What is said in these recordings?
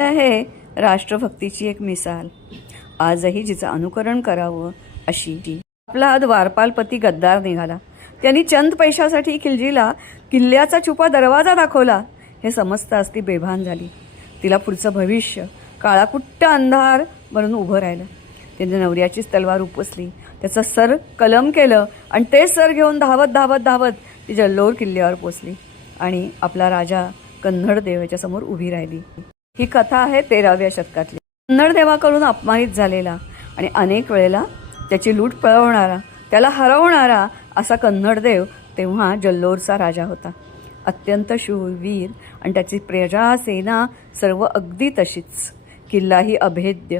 आहे राष्ट्रभक्तीची एक मिसाल. आजही जिचं अनुकरण करावं अशी ती. आपला द्वारपालपती गद्दार निघाला. त्यांनी चंद पैशासाठी खिलजीला किल्ल्याचा छुपा दरवाजा दाखवला. हे समजताच ती बेभान झाली. तिला पुढचं भविष्य काळाकुट्ट अंधार बनून उभं राहिलं. तिने नवऱ्याचीच तलवार उपसली, त्याचं सर कलम केलं आणि तेच सर घेऊन धावत धावत धावत ती जल्लोर किल्ल्यावर पोचली आणि आपला राजा कन्नड देवाच्या समोर उभी राहिली. ही कथा आहे 13व्या शतकातली. कन्नड देवाकडून अपमानित झालेला आणि अनेक वेळेला त्याची लूट पळवणारा, त्याला हरवणारा असा कन्नड देव तेव्हा जल्लोरचा राजा होता. अत्यंत शूरवीर आणि त्याची प्रजा सेना सर्व अगदी तशीच. किल्लाही अभेद्य.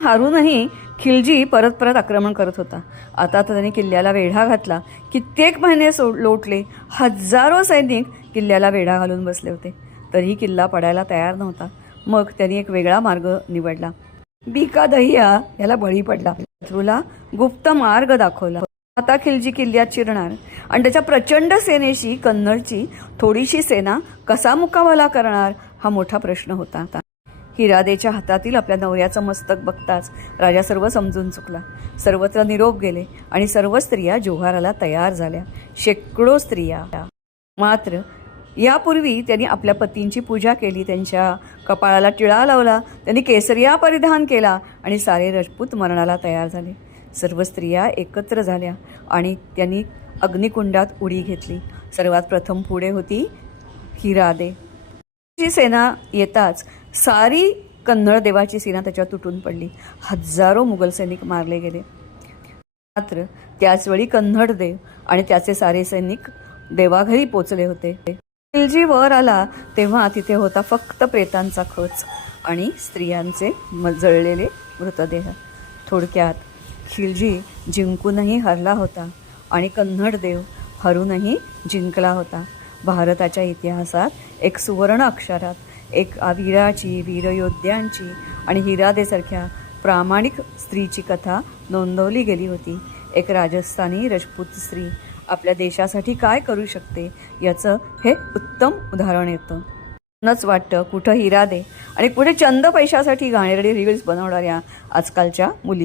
हारूनही खिलजी परत परत आक्रमण करत होता. आता तर त्याने किल्ल्याला वेढा घातला. कित्येक महिने लोटले. हजारो सैनिक किल्ल्याला वेढा घालून बसले होते, तरीही किल्ला पडायला तयार नव्हता. मग त्यांनी एक वेगळा मार्ग निवडला. बिका दहिया याला बळी पडला. शत्रूला गुप्त मार्ग दाखवला. आता खिलजी किल्ल्यात शिरणार आणि त्याच्या प्रचंड सेनेशी कन्नडची थोडीशी सेना कसा मुकाबला करणार हा मोठा प्रश्न होता. हिरादेच्या हातातील आपल्या नवऱ्याचं मस्तक बघताच राजा सर्व समजून चुकला. सर्वत्र निरोप गेले आणि सर्व स्त्रिया जोहाराला तयार झाल्या. शेकडो स्त्रिया. मात्र यापूर्वी त्यांनी आपल्या पतींची पूजा केली, त्यांच्या कपाळाला टिळा लावला, त्यांनी केसरिया परिधान केला आणि सारे राजपूत मरणाला तयार झाले. सर्व स्त्रिया एकत्र झाल्या आणि त्यांनी अग्निकुंडात उडी घेतली. सर्वात प्रथम पुढे होती हिरादे. जी सेना येताच सारी कन्नड देवाची सेना त्याच्यावर तुटून पडली. हजारो मुघल सैनिक मारले गेले. मात्र त्याचवेळी कन्नड देव आणि त्याचे सारे सैनिक देवाघरी पोचले होते. खिलजी वर आला तेव्हा तिथे होता फक्त प्रेतांचा खच आणि स्त्रियांचे जळलेले मृतदेह. थोडक्यात खिलजी जिंकूनही हरला होता आणि कन्नड देव हरूनही जिंकला होता. भारताच्या इतिहासात एक सुवर्ण अक्षरात एक वीराची, वीरयोद्ध्यांची आणि हिरादेसारख्या प्रामाणिक स्त्रीची कथा नोंदवली गेली होती. एक राजस्थानी राजपूत स्त्री आपल्या देशासाठी काय करू शकते याचं हे उत्तम उदाहरण येतं. नच वाटतं कुठं हिरादे आणि कुठे चंद पैशासाठी घाणेरडे रील्स बनवणाऱ्या आजकालच्या मुली.